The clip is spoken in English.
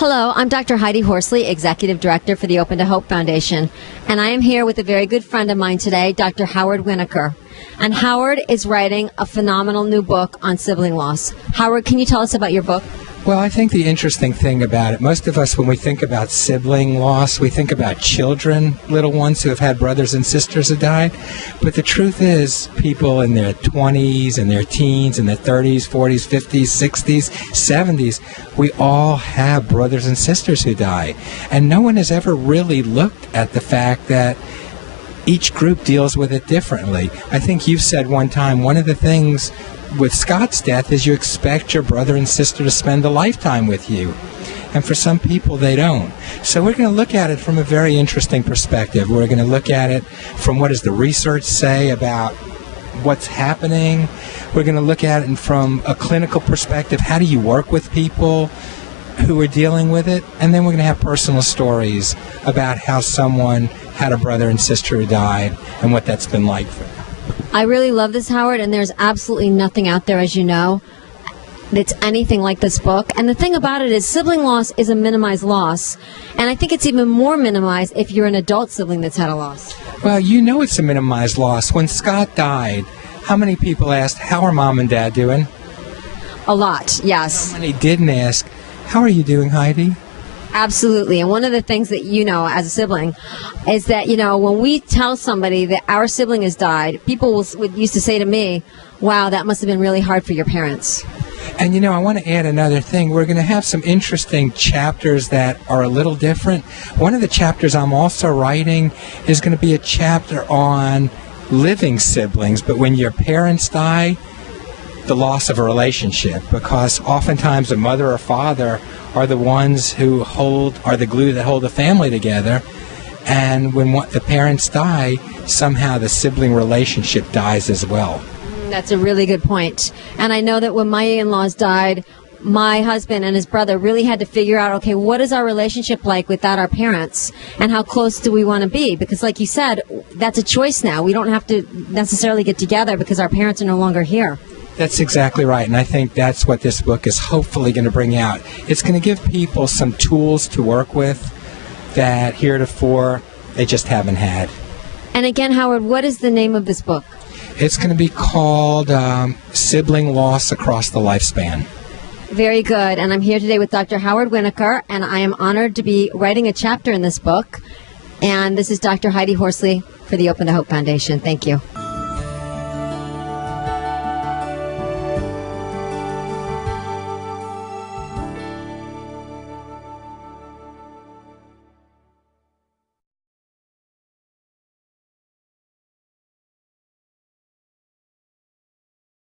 Hello, I'm Dr. Heidi Horsley, Executive Director for the Open to Hope Foundation, and I am here with a very good friend of mine today, Dr. Howard Winokuer. And Howard is writing a phenomenal new book on sibling loss. Howard, can you tell us about your book? Well, I think the interesting thing about it, most of us, when we think about sibling loss, we think about children, little ones who have had brothers and sisters who died. But the truth is, people in their 20s and their teens and their 30s, 40s, 50s, 60s, 70s, we all have brothers and sisters who die. And no one has ever really looked at the fact that each group deals with it differently. I think you've said one time, one of the things with Scott's death is you expect your brother and sister to spend a lifetime with you. And for some people, they don't. So we're going to look at it from a very interesting perspective. We're going to look at it from what does the research say about what's happening. We're going to look at it from a clinical perspective. How do you work with people who are dealing with it? And then we're going to have personal stories about how someone had a brother and sister who died and what that's been like for them. I really love this, Howard, and there's absolutely nothing out there, as you know, that's anything like this book. And the thing about it is sibling loss is a minimized loss, and I think it's even more minimized if you're an adult sibling that's had a loss. Well, you know it's a minimized loss. When Scott died, how many people asked, how are Mom and Dad doing? A lot, yes. How many didn't ask, how are you doing, Heidi? Absolutely. And one of the things that you know as a sibling is that, you know, when we tell somebody that our sibling has died, people would used to say to me, wow, that must have been really hard for your parents. And, you know, I want to add another thing. We're going to have some interesting chapters that are a little different. One of the chapters I'm also writing is going to be a chapter on living siblings, but when your parents die, the loss of a relationship, because oftentimes a mother or father are the ones who are the glue that hold the family together. And when the parents die, somehow the sibling relationship dies as well. That's a really good point. And I know that when my in-laws died, my husband and his brother really had to figure out, okay, what is our relationship like without our parents? And how close do we want to be? Because like you said, that's a choice now. We don't have to necessarily get together because our parents are no longer here. That's exactly right, and I think that's what this book is hopefully going to bring out. It's going to give people some tools to work with that heretofore they just haven't had. And again, Howard, what is the name of this book? It's going to be called Sibling Loss Across the Lifespan. Very good, and I'm here today with Dr. Howard Winokuer, and I am honored to be writing a chapter in this book. And this is Dr. Heidi Horsley for the Open to Hope Foundation. Thank you.